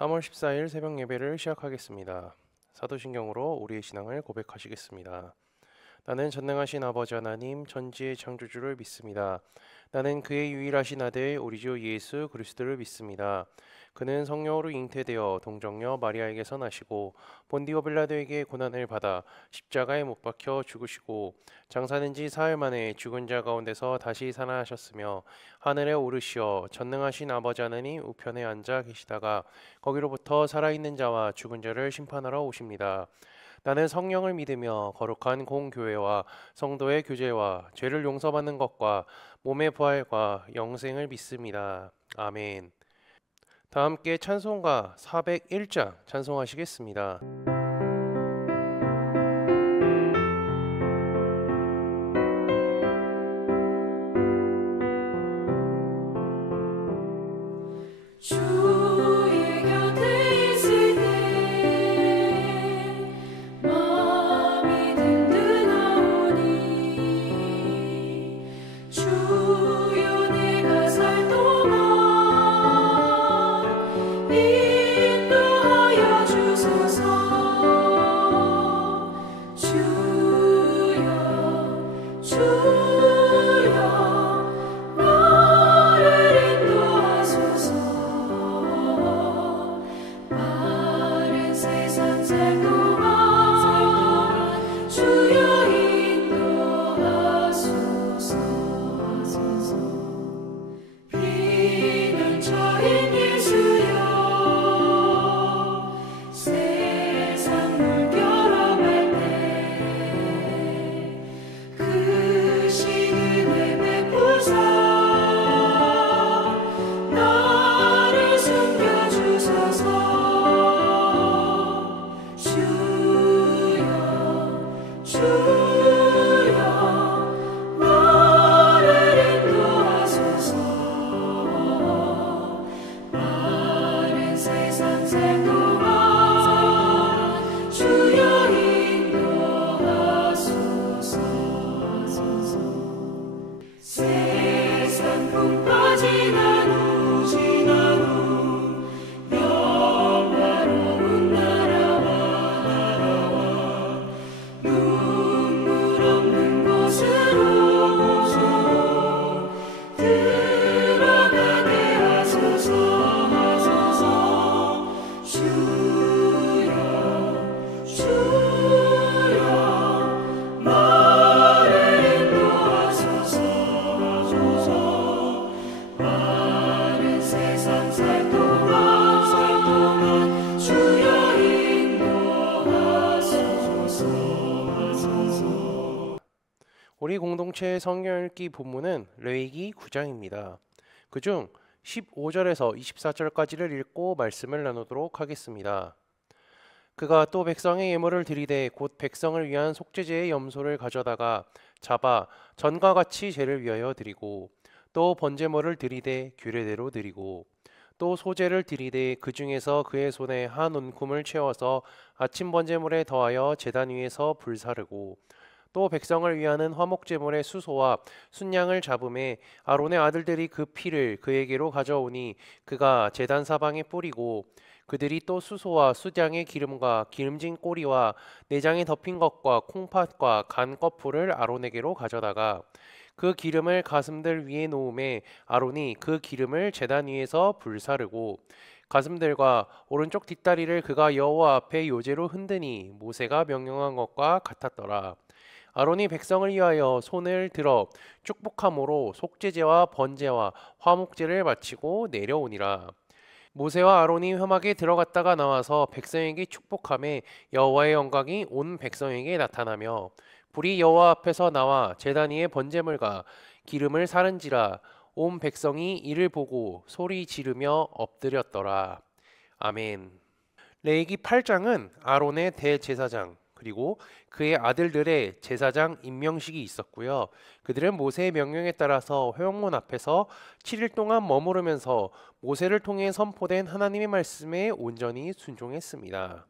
3월 14일 새벽 예배를 시작하겠습니다. 사도신경으로 우리의 신앙을 고백하시겠습니다. 나는 전능하신 아버지 하나님 천지의 창조주를 믿습니다. 나는 그의 유일하신 아들 우리 주 예수 그리스도를 믿습니다. 그는 성령으로 잉태되어 동정녀 마리아에게서 나시고 본디오 빌라도에게 고난을 받아 십자가에 못 박혀 죽으시고 장사된 지 사흘 만에 죽은 자 가운데서 다시 살아나셨으며 하늘에 오르시어 전능하신 아버지 하나님 우편에 앉아 계시다가 거기로부터 살아있는 자와 죽은 자를 심판하러 오십니다. 나는 성령을 믿으며 거룩한 공교회와 성도의 교제와 죄를 용서받는 것과 몸의 부활과 영생을 믿습니다. 아멘. 다 함께 찬송가 401장 찬송하시겠습니다. 주의 곁에 있을 때 마음이 든든하오니 주여 내가 살 동안 인도하여 주소서. 주여 나를 인도하소서. 바른 세상 살 동안 주여 인도하소서. 비난처인 예수여 세상 물결어갈 때 크신 은혜 베푸사 나를 숨겨주소서. 주여 나를 인도하소서. 바른 세상 살 동안 주여 인도하소서. 세상 풍파 지난 후 영화로운 나라와 눈물 없는 곳으로 들어가게 하소서. 주여 나를 인도하소서. 바른 세상 살 동안 주여 인도하소서. 우리 공동체의 성경 읽기 본문은 레위기 9장입니다. 그중 15절에서 24절까지를 읽고 말씀을 나누도록 하겠습니다. 그가 또 백성의 예물을 드리되 곧 백성을 위한 속죄제의 염소를 가져다가 잡아 전과 같이 제를 위하여 드리고 또 번제물을 드리되 규례대로 드리고 또 소제를 드리되 그 중에서 그의 손에 한 움큼을 채워서 아침 번제물에 더하여 제단 위에서 불사르고 또 백성을 위하는 화목제물의 수소와 순양을 잡음에 아론의 아들들이 그 피를 그에게로 가져오니 그가 제단 사방에 뿌리고 그들이 또 수소와 수장의 기름과 기름진 꼬리와 내장에 덮인 것과 콩팥과 간 거풀을 아론에게로 가져다가 그 기름을 가슴들 위에 놓음에 아론이 그 기름을 제단 위에서 불사르고 가슴들과 오른쪽 뒷다리를 그가 여호와 앞에 요제로 흔드니 모세가 명령한 것과 같았더라. 아론이 백성을 위하여 손을 들어 축복함으로 속죄제와 번제와 화목제를 마치고 내려오니라. 모세와 아론이 회막에 들어갔다가 나와서 백성에게 축복함에 여호와의 영광이 온 백성에게 나타나며 불이 여호와 앞에서 나와 제단 위에 번제물과 기름을 사른지라. 온 백성이 이를 보고 소리 지르며 엎드렸더라. 아멘. 레위기 8장은 아론의 대제사장 그리고 그의 아들들의 제사장 임명식이 있었고요. 그들은 모세의 명령에 따라서 회막문 앞에서 7일 동안 머무르면서 모세를 통해 선포된 하나님의 말씀에 온전히 순종했습니다.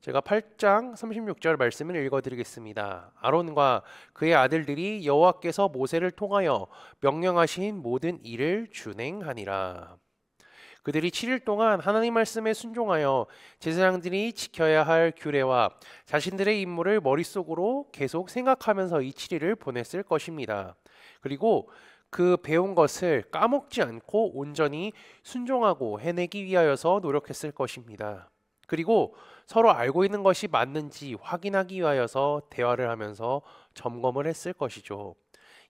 제가 8장 36절 말씀을 읽어드리겠습니다. 아론과 그의 아들들이 여호와께서 모세를 통하여 명령하신 모든 일을 준행하니라. 그들이 7일 동안 하나님 말씀에 순종하여 제사장들이 지켜야 할 규례와 자신들의 임무를 머릿속으로 계속 생각하면서 이 7일을 보냈을 것입니다. 그리고 그 배운 것을 까먹지 않고 온전히 순종하고 해내기 위하여서 노력했을 것입니다. 그리고 서로 알고 있는 것이 맞는지 확인하기 위하여서 대화를 하면서 점검을 했을 것이죠.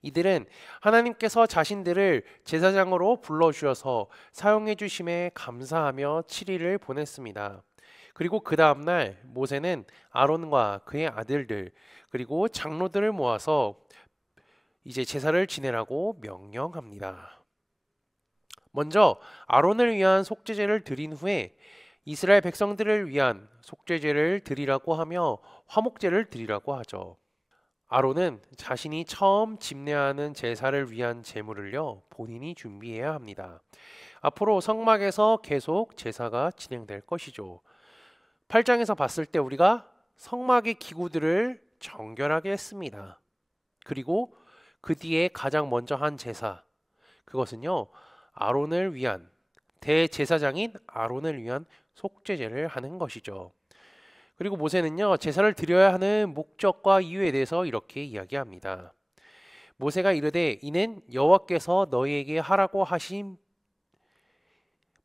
이들은 하나님께서 자신들을 제사장으로 불러주셔서 사용해 주심에 감사하며 7일을 보냈습니다. 그리고 그 다음날 모세는 아론과 그의 아들들 그리고 장로들을 모아서 이제 제사를 지내라고 명령합니다. 먼저 아론을 위한 속죄제를 드린 후에 이스라엘 백성들을 위한 속죄제를 드리라고 하며 화목제를 드리라고 하죠. 아론은 자신이 처음 집례하는 제사를 위한 제물을요, 본인이 준비해야 합니다. 앞으로 성막에서 계속 제사가 진행될 것이죠. 8장에서 봤을 때 우리가 성막의 기구들을 정결하게 했습니다. 그리고 그 뒤에 가장 먼저 한 제사, 그것은요, 아론을 위한, 대제사장인 아론을 위한 속죄제를 하는 것이죠. 그리고 모세는요, 제사를 드려야 하는 목적과 이유에 대해서 이렇게 이야기합니다. 모세가 이르되 이는 여호와께서 너희에게 하라고 하신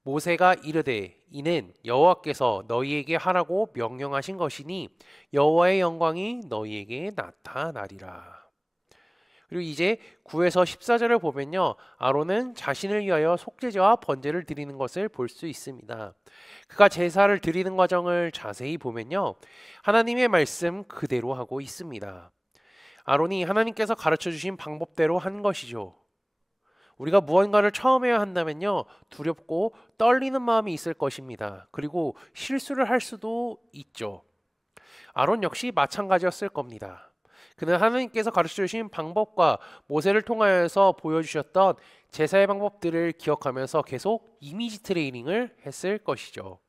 모세가 이르되 이는 여호와께서 너희에게 하라고 명령하신 것이니 여호와의 영광이 너희에게 나타나리라. 그리고 이제 9에서 14절을 보면요, 아론은 자신을 위하여 속죄제와 번제를 드리는 것을 볼 수 있습니다. 그가 제사를 드리는 과정을 자세히 보면요, 하나님의 말씀 그대로 하고 있습니다. 아론이 하나님께서 가르쳐 주신 방법대로 한 것이죠. 우리가 무언가를 처음 해야 한다면요, 두렵고 떨리는 마음이 있을 것입니다. 그리고 실수를 할 수도 있죠. 아론 역시 마찬가지였을 겁니다. 그는 하나님께서 가르쳐 주신 방법과 모세를 통하여서 보여주셨던 제사의 방법들을 기억하면서 계속 이미지 트레이닝을 했을 것이죠.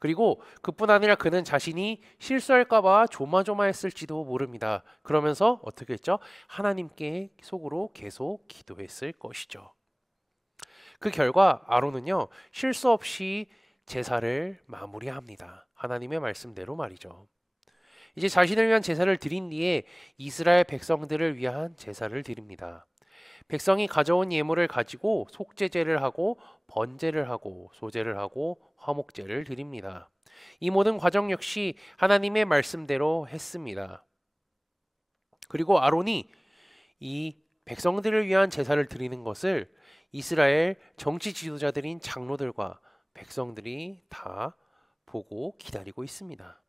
그리고 그뿐 아니라 그는 자신이 실수할까봐 조마조마했을지도 모릅니다. 그러면서 어떻게 했죠? 하나님께 속으로 계속 기도했을 것이죠. 그 결과 아론은요, 실수 없이 제사를 마무리합니다. 하나님의 말씀대로 말이죠. 이제 자신을 위한 제사를 드린 뒤에 이스라엘 백성들을 위한 제사를 드립니다. 백성이 가져온 예물을 가지고 속죄제를 하고 번제를 하고 소제를 하고 화목제를 드립니다. 이 모든 과정 역시 하나님의 말씀대로 했습니다. 그리고 아론이 이 백성들을 위한 제사를 드리는 것을 이스라엘 정치 지도자들인 장로들과 백성들이 다 보고 기다리고 있습니다.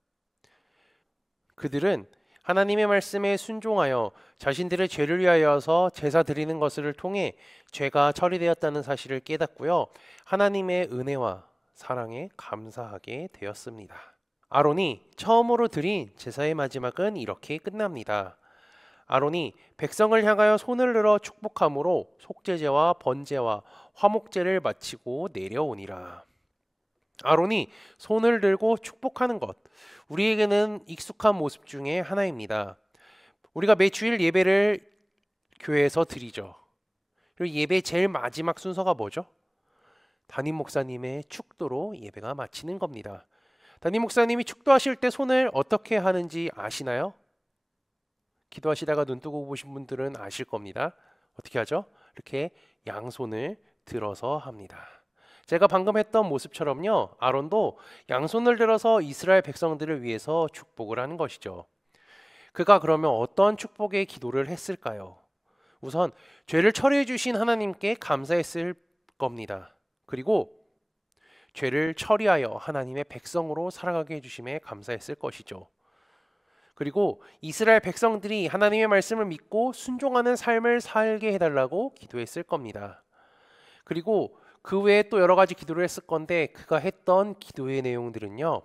그들은 하나님의 말씀에 순종하여 자신들의 죄를 위하여서 제사 드리는 것을 통해 죄가 처리되었다는 사실을 깨닫고요, 하나님의 은혜와 사랑에 감사하게 되었습니다. 아론이 처음으로 드린 제사의 마지막은 이렇게 끝납니다. 아론이 백성을 향하여 손을 들어 축복함으로 속죄제와 번제와 화목제를 마치고 내려오니라. 아론이 손을 들고 축복하는 것, 우리에게는 익숙한 모습 중에 하나입니다. 우리가 매주일 예배를 교회에서 드리죠. 그리고 예배 제일 마지막 순서가 뭐죠? 담임 목사님의 축도로 예배가 마치는 겁니다. 담임 목사님이 축도하실 때 손을 어떻게 하는지 아시나요? 기도하시다가 눈 뜨고 보신 분들은 아실 겁니다. 어떻게 하죠? 이렇게 양손을 들어서 합니다. 제가 방금 했던 모습처럼요, 아론도 양손을 들어서 이스라엘 백성들을 위해서 축복을 하는 것이죠. 그가 그러면 어떤 축복의 기도를 했을까요? 우선 죄를 처리해 주신 하나님께 감사했을 겁니다. 그리고 죄를 처리하여 하나님의 백성으로 살아가게 해주심에 감사했을 것이죠. 그리고 이스라엘 백성들이 하나님의 말씀을 믿고 순종하는 삶을 살게 해달라고 기도했을 겁니다. 그리고 그 외에 또 여러 가지 기도를 했을 건데, 그가 했던 기도의 내용들은요,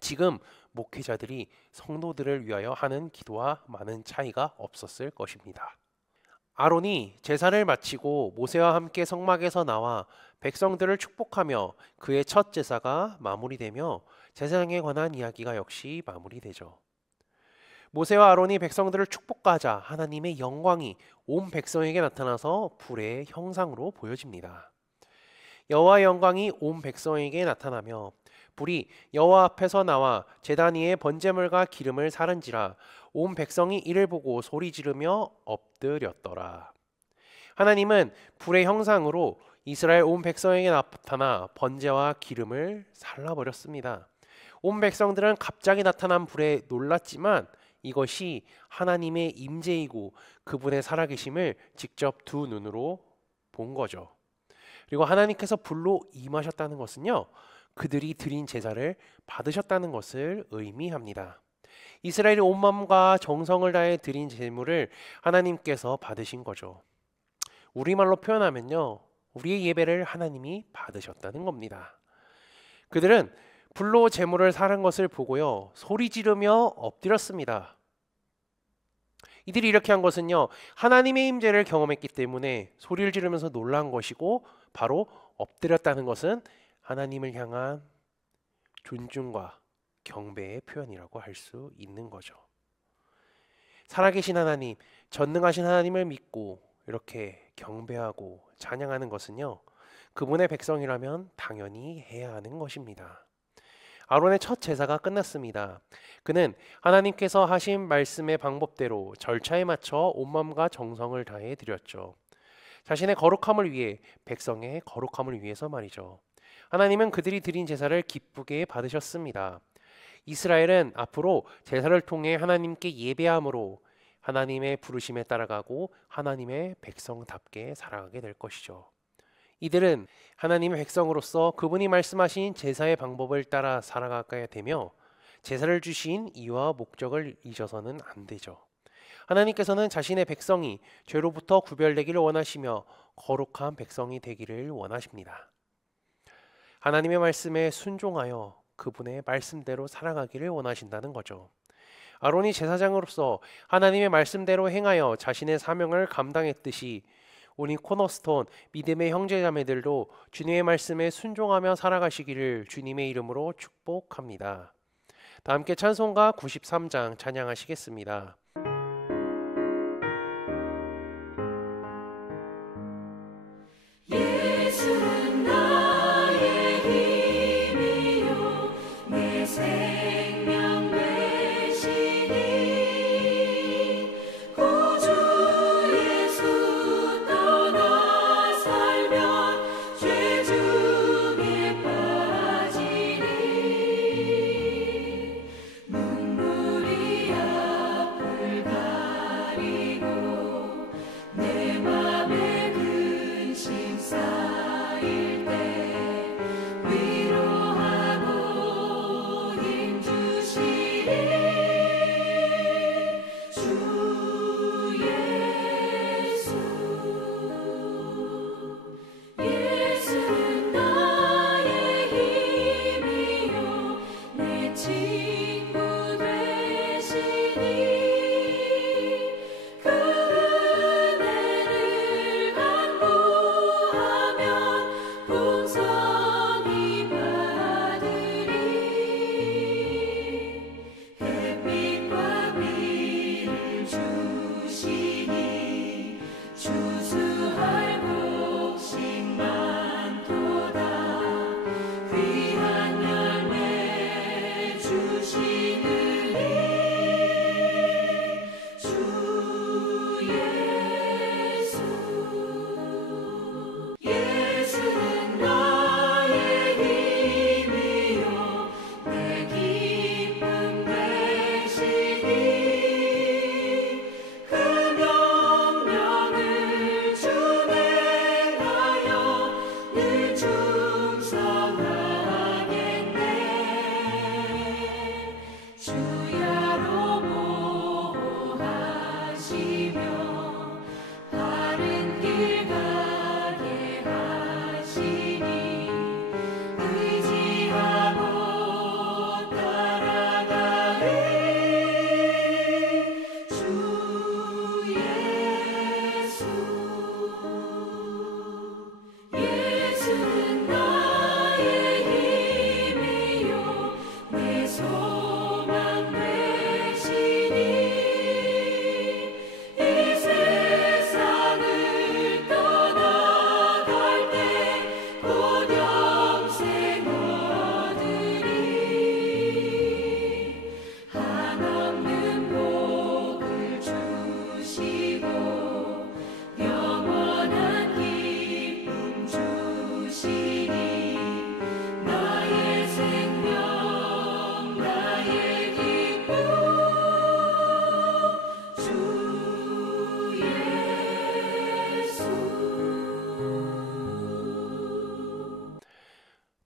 지금 목회자들이 성도들을 위하여 하는 기도와 많은 차이가 없었을 것입니다. 아론이 제사를 마치고 모세와 함께 성막에서 나와 백성들을 축복하며 그의 첫 제사가 마무리되며 제사장에 관한 이야기가 역시 마무리되죠. 모세와 아론이 백성들을 축복하자 하나님의 영광이 온 백성에게 나타나서 불의 형상으로 보여집니다. 여호와의 영광이 온 백성에게 나타나며 불이 여호와 앞에서 나와 제단 위에 번제물과 기름을 사른지라 온 백성이 이를 보고 소리 지르며 엎드렸더라. 하나님은 불의 형상으로 이스라엘 온 백성에게 나타나 번제와 기름을 살라버렸습니다. 온 백성들은 갑자기 나타난 불에 놀랐지만 이것이 하나님의 임재이고 그분의 살아계심을 직접 두 눈으로 본 거죠. 그리고 하나님께서 불로 임하셨다는 것은요, 그들이 드린 제사를 받으셨다는 것을 의미합니다. 이스라엘이 온 마음과 정성을 다해 드린 제물을 하나님께서 받으신 거죠. 우리말로 표현하면요, 우리의 예배를 하나님이 받으셨다는 겁니다. 그들은 불로 제물을 사른 것을 보고요, 소리 지르며 엎드렸습니다. 이들이 이렇게 한 것은요, 하나님의 임재를 경험했기 때문에 소리를 지르면서 놀란 것이고, 바로 엎드렸다는 것은 하나님을 향한 존중과 경배의 표현이라고 할 수 있는 거죠. 살아계신 하나님, 전능하신 하나님을 믿고 이렇게 경배하고 찬양하는 것은요, 그분의 백성이라면 당연히 해야 하는 것입니다. 아론의 첫 제사가 끝났습니다. 그는 하나님께서 하신 말씀의 방법대로 절차에 맞춰 온 마음과 정성을 다해 드렸죠. 자신의 거룩함을 위해, 백성의 거룩함을 위해서 말이죠. 하나님은 그들이 드린 제사를 기쁘게 받으셨습니다. 이스라엘은 앞으로 제사를 통해 하나님께 예배함으로 하나님의 부르심에 따라가고 하나님의 백성답게 살아가게 될 것이죠. 이들은 하나님의 백성으로서 그분이 말씀하신 제사의 방법을 따라 살아가야 되며 제사를 주신 이유와 목적을 잊어서는 안 되죠. 하나님께서는 자신의 백성이 죄로부터 구별되기를 원하시며 거룩한 백성이 되기를 원하십니다. 하나님의 말씀에 순종하여 그분의 말씀대로 살아가기를 원하신다는 거죠. 아론이 제사장으로서 하나님의 말씀대로 행하여 자신의 사명을 감당했듯이 우리 코너스톤 믿음의 형제자매들도 주님의 말씀에 순종하며 살아가시기를 주님의 이름으로 축복합니다. 다 함께 찬송가 93장 찬양하시겠습니다. 예수는 나의 힘이요 내 생명 되시니 구주 예수 떠나 살면 죄 중에 빠지니 눈물이 앞을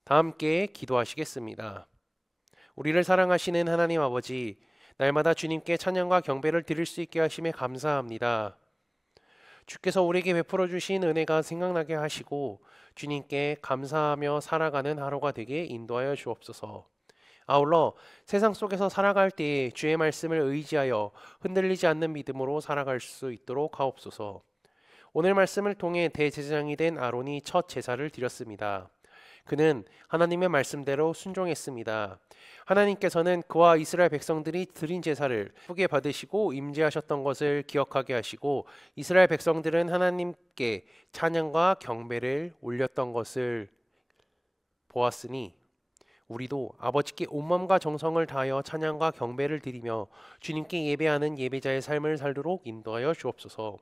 다 함께 기도하시겠습니다. 우리를 사랑하시는 하나님 아버지, 날마다 주님께 찬양과 경배를 드릴 수 있게 하심에 감사합니다. 주께서 우리에게 베풀어 주신 은혜가 생각나게 하시고 주님께 감사하며 살아가는 하루가 되게 인도하여 주옵소서. 아울러 세상 속에서 살아갈 때에 주의 말씀을 의지하여 흔들리지 않는 믿음으로 살아갈 수 있도록 하옵소서. 오늘 말씀을 통해 대제사장이 된 아론이 첫 제사를 드렸습니다. 그는 하나님의 말씀대로 순종했습니다. 하나님께서는 그와 이스라엘 백성들이 드린 제사를 후게 받으시고 임재하셨던 것을 기억하게 하시고 이스라엘 백성들은 하나님께 찬양과 경배를 올렸던 것을 보았으니 우리도 아버지께 온 마음과 정성을 다하여 찬양과 경배를 드리며 주님께 예배하는 예배자의 삶을 살도록 인도하여 주옵소서.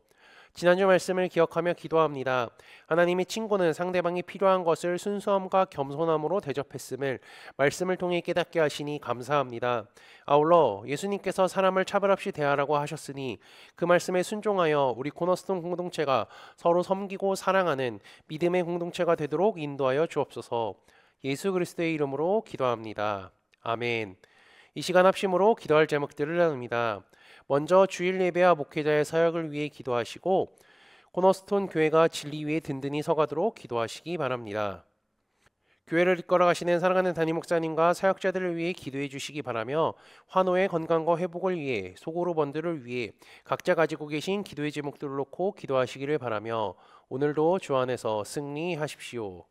지난주 말씀을 기억하며 기도합니다. 하나님의 친구는 상대방이 필요한 것을 순수함과 겸손함으로 대접했음을 말씀을 통해 깨닫게 하시니 감사합니다. 아울러 예수님께서 사람을 차별 없이 대하라고 하셨으니 그 말씀에 순종하여 우리 코너스톤 공동체가 서로 섬기고 사랑하는 믿음의 공동체가 되도록 인도하여 주옵소서. 예수 그리스도의 이름으로 기도합니다. 아멘. 이 시간 합심으로 기도할 제목들을 나눕니다. 먼저 주일 예배와 목회자의 사역을 위해 기도하시고 코너스톤 교회가 진리 위에 든든히 서가도록 기도하시기 바랍니다. 교회를 이끌어 가시는 사랑하는 담임 목사님과 사역자들을 위해 기도해 주시기 바라며 환호의 건강과 회복을 위해 소고로 번들을 위해 각자 가지고 계신 기도의 제목들을 놓고 기도하시기를 바라며 오늘도 주 안에서 승리하십시오.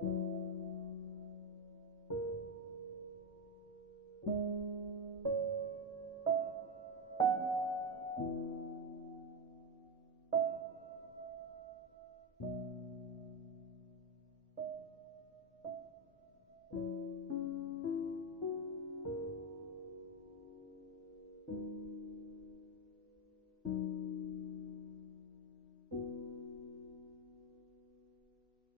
네.